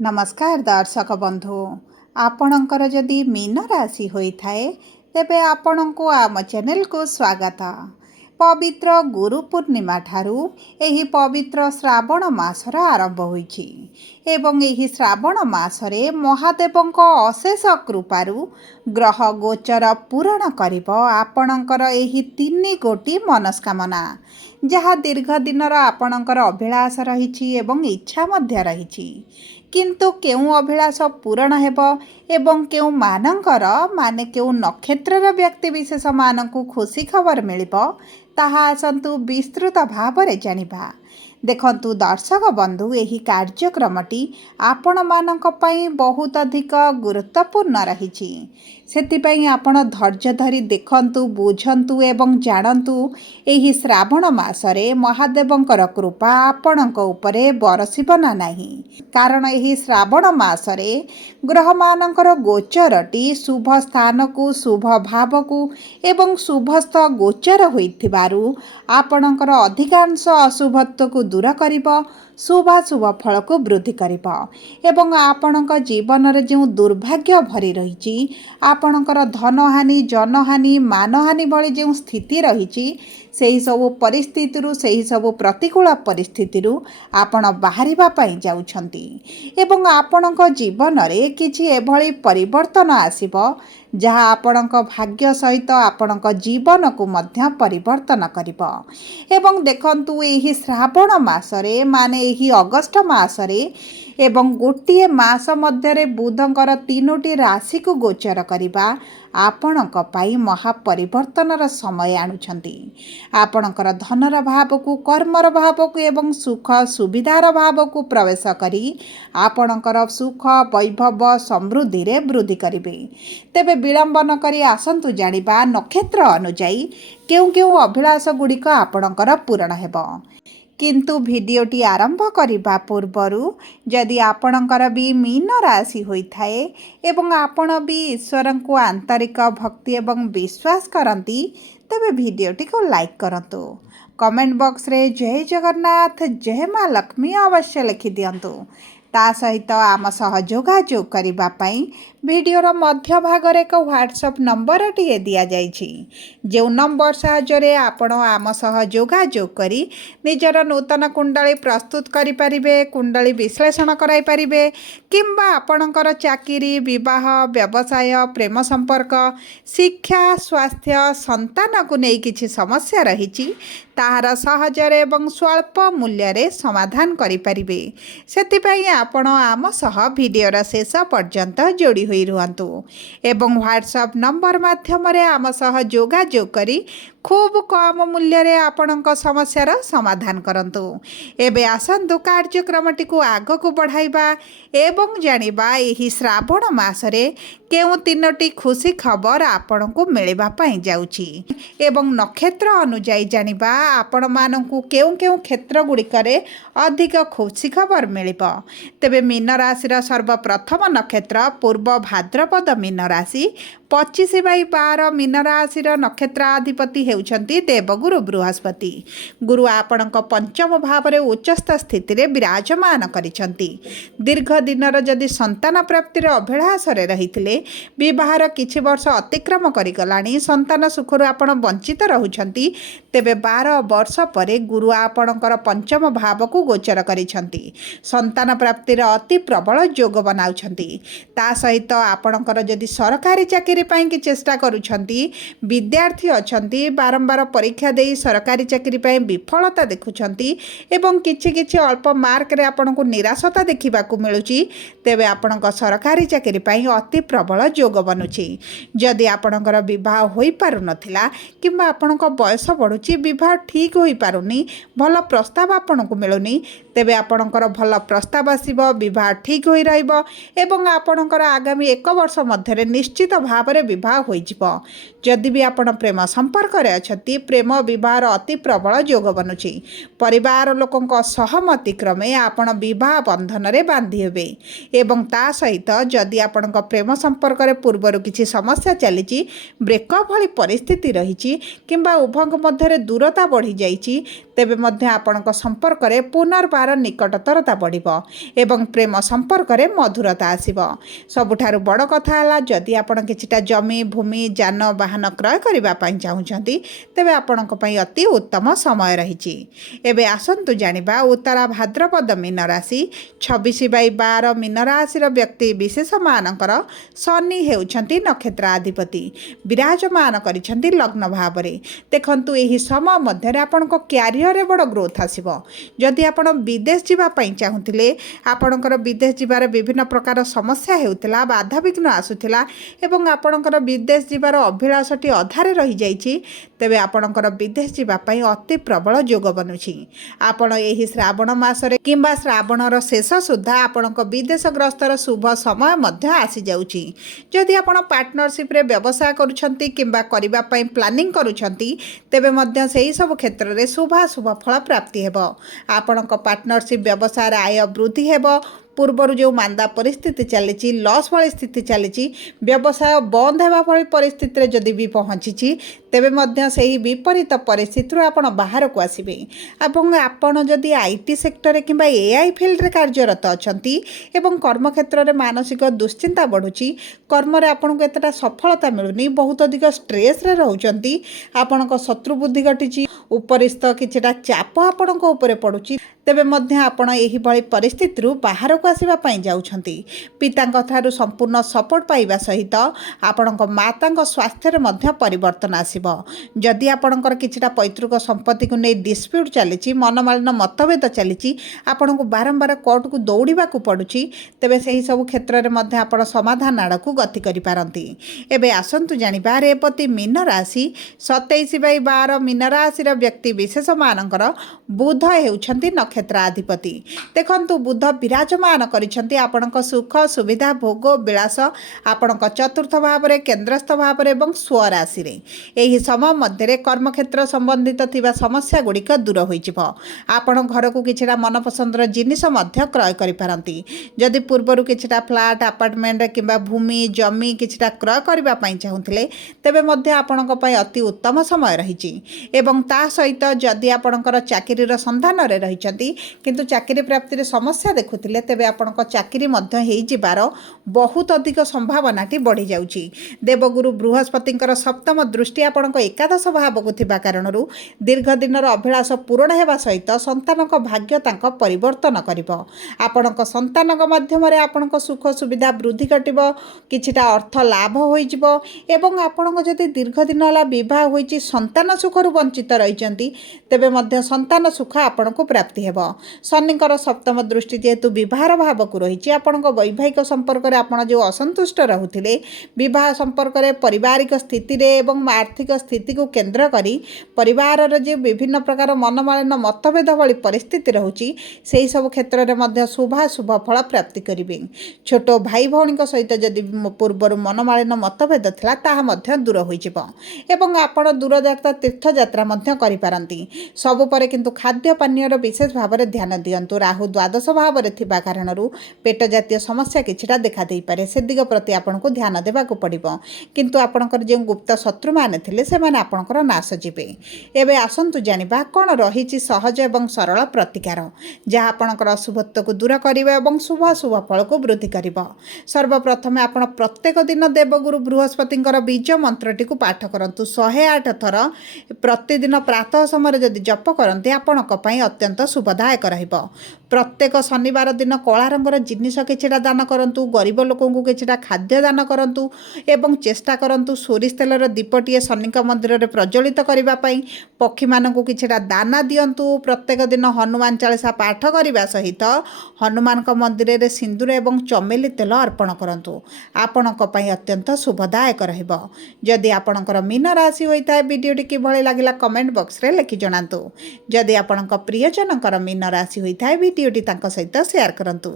नमस्कार दर्शक बंधु आपणकर जदि मीन राशि होता है तेबे आपणको आम चैनल को स्वागत। पवित्र गुरु पूर्णिमा ठारू एही पवित्र श्रावण मासर आरंभ होइछि एवं एही श्रावण मासरे महादेवंक अशेष कृपारू ग्रह गोचर पूरण करिब आपणकर एही 3 गोटी मनस्कामना जहाँ दीर्घ दिनर आपणकर अभिलाष रहिछि एवं इच्छा मध्य रहिछि किंतु केउं अभिलाष पूरण हेब एवं केउं मानकर माने केउं नक्षत्रर व्यक्ति विशेष मानकु खुशी खबर मिलिब ताहा आसन्तु विस्तृत भावरे जानिबा। देखंतु दर्शक बंधु एही कार्यक्रमटी आपण मानक पई बहुत अधिक गुरुत्वपूर्ण रहिछि सेतिपई आपण धैर्य धरी देखंतु बुझंतु एवं जानंतु एही श्रावण मासरे महादेवंकर कृपा आपणक उपरे बरसिब ना नाही कारण एही श्रावण मासरे ग्रह मानकर गोचरटी शुभ स्थान को शुभ भाव को एवं शुभस्थ गोचर होइथिबारु आपणकर अधिकांश अशुभत्व को दूर करिब शुभाशुभ फल को वृद्धि करिब एवं आपणक जीवन रे जो दुर्भाग्य भरी रहिछि आपणकर धनहानि जनहानि मानहानि भली जो स्थिति रहिछि सेही सब परिस्थिति सेही सब प्रतिकूल परिस्थिति आपण बाहरिबा पई जाउछंती एवं आपणक जीवन रे किछि एभली परिवर्तन आसीबो जहाँ आपणक भाग्य सहित आपणक जीवन को मध्य परिवर्तन करिब एवं देखंतु एही श्रावण मासरे माने एही अगस्त मासरे एवं गोटिए मास मध्यरे बुधंकर 3टी राशि को गोचर करिबा आपणक पाई महापरिवर्तनर समय आणुछंती आपणकर धनर भाव को कर्मर भाव को एवं सुख सुविधार भाव को प्रवेश करी आपणकर सुख वैभव समृद्धि रे वृद्धि करिबे। तेबे विलंबन करी आसंतु जानिबा नक्षत्र अनुଯାयी केउ केउ अभिलाष गुड़िक आपणकर पूर्ण हेबो किंतु भिडियोटी आरंभ करने पूर्वरु जदि आपणकर भी मीन राशि होता है एवं आपण भी ईश्वर को आंतरिक भक्ति एवं विश्वास करती तेबे भिडियोटी को लाइक करंतु कमेंट बॉक्स रे जय जगन्नाथ जय माँ लक्ष्मी अवश्य लिखि दियंतु ता सहित आम सह जोगाजोग करिबा पई वीडियोर मध्य भागर एक व्हाट्सएप नंबर टी दिया जाइछि जो नंबर साहाय्य आपण आम सह जोगाजोग करी निजर नूतन कुंडली प्रस्तुत करि परिबे कुंडली विश्लेषण कराई परिबे किंबा आपणकर चाकरी विवाह व्यवसाय प्रेम संपर्क शिक्षा स्वास्थ्य संतान को नहीं किछि समस्या रहिछि ताहार सहजरे एवं स्वल्प मूल्य रे समाधान करि परिबे सेतिपई आपण आम सह वीडियोर शेष पर्यंत जोड़ी होई रुहंतु एवं व्हाट्सएप नंबर माध्यम रे आम सह जोगाजोग करी खूब कम मूल्य रे आपणक समस्यार समाधान करंतु। एबे आसंतु कार्यक्रमटी को आग को बढ़ाइबा एवं जानिबा एही श्रावण मासरे केउ 3टी खुशी खबर आपण को मिलबा पई जाउछि एवं नक्षत्र अनुଯାयी जानिबा आपण मानकु केउ केउ क्षेत्र गुड़िकरे अधिक खुशी खबर मिलिबो। तेबे मीन राशि सर्वप्रथम नक्षत्र पूर्व भाद्रपद मीन राशि 25/12 मीन राशि नक्षत्राधिपति हेउछंती देवगुरु बृहस्पति गुरु आपणक पंचम भाव रे उच्चस्थ स्थिति रे विराजमान करिसंती दीर्घ दिनर जदि संतान प्राप्तिर अभिलाष रे रहिथिले विवाहर किछि वर्ष अतिक्रम करि गलानी संतान सुखरु आपण वंचित रहुछंती तेबे 12 वर्ष परे गुरु आपणकर पंचम भाव को गोचर करिसंती संतान प्राप्तिर अति प्रबल योग बनाउछंती ता सहित आपणकर जदि सरकारी चाकरी पाई कि चेष्टा करुछंती विद्यार्थी अछंती बारंबार परीक्षा दे सरकारी चाकरी पाई विफलता देखुछंती एवं किछि किछि अल्प मार्क रे आपण को निराशता देखिबा को मिलुची तेबे आपणक सरकारी चाकरी पाई अति प्रबल योग बनुची जदि आपणकर विवाह होई पारु नथिला किंबा आपणक बयस बढ़ुची विवाह ठीक होई पारुनी भल प्रस्ताव आपण को मिलुनी तेबे आपणकर भल प्रस्ताव आसीबो विवाह ठीक होई रहइबो एवं आपणकर आगामी 1 वर्ष मध्यरे निश्चित भाव विवाह होइजिबो। जदि भी आपण प्रेम संपर्क रे अछती प्रेम विवाह अति प्रबल योग बनुची परिवार लोकंक सहमति क्रमे आपण विवाह बंधन रे बांधी हेबे एवं ता सहित जदि आपण प्रेम संपर्क रे पूर्वरु किछि समस्या चलीची ब्रेकअप भली परिस्थिति रहिची किंबा उभयक मध्यरे दूरता बढ़ी जाइछि तेबे मध्य आपणक संपर्क रे पुनर्बार निकटतरता बढ़िब एवं प्रेम संपर्क रे मधुरता आसिब। सबुठारु बड़ कथा हला जदि आपण किछिटा जमी भूमि जानवाहन क्रय करिबा पई चाहुछंती तेबे आपणक पई अति उत्तम समय रहिछि। एबे आसंतु जानिबा उत्तरा भाद्रपद मीन राशि 26/12 मीन राशि व्यक्ति विशेष मानकर शनि हेउछंती नक्षत्र अधिपति विराजमान करिछंती लग्न भावरे। देखंतु एही समय मध्य आपणक क्यारियर रे बड़ ग्रोथ आसिबो। जदि आपण विदेश जीवा पई चाहुतिले आपणकर विदेश जीवार विभिन्न प्रकार समस्या हेउतिला बाधा विघ्न आसुथिला एवं आपणकर विदेश जीवार अभिलाषटी अधारे रही जाइछि तेबे आपणकर विदेश जीवा पई अति प्रबल योग बनुछि। आपण एही श्रावण मासरे किंबा श्रावणर शेष सुद्धा आपणक विदेश ग्रस्तर शुभ समय मध्य आसी जाउछि। जदि आपण पार्टनरशिप रे व्यवसाय करूछंती किंबा करिबा पई प्लानिंग करूछंती तेबे मध्य सेही सब क्षेत्र रे शुभ फल प्राप्ति हेबो। आपणक पार्टनरशिप व्यवसाय आय वृद्धि हेबो। पूर्वर जो मांदा परिस्थिति चली लॉस वाली स्थिति चली व्यवसाय बंद होगा भाई परिस्थिति जदि भी पहुँची तेबे मध्य सही विपरीत परिस्थिति आपण बाहर को आसबे। आपण जदि आईटी सेक्टर किंबा एआई फील्ड रे कार्यरत अच्छी एवं कर्म क्षेत्र में मानसिक दुश्चिंता बढ़ुची कर्म रे आपण को एतटा सफलता मिलुनी बहुत अधिक स्ट्रेस रे रहउचंती आपणक शत्रु बुद्धि घटी उपरिस्थ किछटा चाप आपणक ऊपर पड़ुची तेबे मध्य आपण एही भली परिस्थिति बाहर को आसवा जाउछंती। पितांक ठारू संपूर्ण सपोर्ट पाइबा सहित आपणक मातांक स्वास्थ्य मध्य परिवर्तन आसिबो। जदि आपणकर किछटा पैतृक संपत्ति को नै डिस्प्यूट चली मनमालिन मतभेद चली आपण को बारंबार कोर्ट को दौड़वा को पड़ुची तेबे सही सब क्षेत्र में मध्य आपण समाधान आड़ को गति करि पारंती। एबे आसंतु जानिबा रेवती मीन राशि 27/12 मीन राशि व्यक्ति विशेष मानकर बुध हेउछंती नक्षत्र अधिपति। देखंतु बुध विराजमान करिछंती आपणक सुख सुविधा भोग विलास आपणक चतुर्थ भाव रे केंद्रस्थ भाव रे एवं स्वराशि रे। एही समय मध्य रे कर्म क्षेत्र संबंधित थिबा समस्या गुड़िक दूर होइजिबो। आपण घर को किछटा मनपसंदर जिनिस मध्य क्रय करि पारंती। जदि पूर्वरु किछटा फ्लैट अपार्टमेंट किंबा भूमि जमी किछटा क्रय करिबा पई चाहुथिले तेबे मध्य आपणक पई अति उत्तम समय रहिछि एवं ता सहित जदि आपणकर चाकरीर संधान रे रहिचंती किंतु चाकरी प्राप्ति रे समस्या देखुथिले तेबे आपणक चाकरी मध्य हेइ जिबार बहुत अधिक संभावनाटी बढ़ी जाउछि। देवगुरु बृहस्पतिंकर सप्तम दृष्टि आपणक एकादश भाव को थिबा कारणरू दीर्घ दिनर अभिलाष पूर्ण हेबा सहित संतानक भाग्य तांक परिवर्तन करिवो। आपणक संतानक माध्यम रे आपणक सुख सुविधा वृद्धि घटिबो किछिटा अर्थ लाभ होई जिवो एवं आपणक जदि दीर्घ दिन होला विवाह होईछि संतान सुखरु वंचित रहिचंती तेबे मध्य संतान सुख आपणक प्राप्ति हेबो। शनिकर सप्तम दृष्टि जेहेतु विवाहर भाव को रही आपणक वैवाहिक संपर्क में आपड़ जो असंतुष्ट रहूथिले विवाह संपर्क में पारिवारिक स्थिति रे एवं आर्थिक स्थिति को केंद्र करी परिवार जो विभिन्न प्रकार मनमालिन मतभेद भली परिस्थिति रहुची सेही सब क्षेत्र में मध्य शुभ फल प्राप्ति करिवे। छोट भाई भौणी सहित जदि पूर्वर मनमालिन मतभेद थिला ताहा मध्य दूर होइजिबो एवं आपण दूरयात्रा तीर्थयात्रा मध्य करि पारंती। सबु परे किंतु खाद्य पानीयर विशेष भाव में ध्यान दियंतु। राहु द्वादश भाव में थिबा कारणरू पेट जातीय समस्या किछिटा देखा देई पारे से दिग प्रति आपनको ध्यान देबाको पड़िबो किंतु आपणकर जे गुप्त शत्रु माने थिले से माने आपणकर नाश जिवे। एबे आसंतु जानिबा कोन रहिछि सहज एवं सरल प्रतिकार जहाँ आपणकर अशुभत्व को दूर करिबो एवं शुभ फल को वृद्धि करिबो। सर्वप्रथम आपण प्रत्येक दिन देवगुरु बृहस्पतिंकर बीज मंत्रटी को पाठ करंतु 108 थर प्रतिदिन प्रातः समय जदि जप करंते आपणक पई अत्यंत शुभदायक रहिबो। प्रत्येक शनिवार दिन कला रंगर जिनिस किछिटा दान करंतु गरीब लोकंकु किछिटा खाद्य दान करंतु एवं चेष्टा करंतु सोरिष तेलर दीपटीए शनिक मंदिर रे प्रज्वलित करिबा पई पक्षी मानकु किछिटा दाना दियंतु। प्रत्येक दिन हनुमान चालीसा पाठ करिबा सहित हनुमान मंदिर रे सिंदूर एवं चमेली तेल अर्पण करंतु आपणक पई अत्यंत शुभदायक रहिबो। जदि आपणकर मीन राशि होइताय वीडियोटी किभଳି लागिला कमेंट बॉक्स रे लिखि जणांतु। जदि आपणक प्रियजनकर मीन राशि होइताय भिडियोटी तांको सहित शेयर करंतु।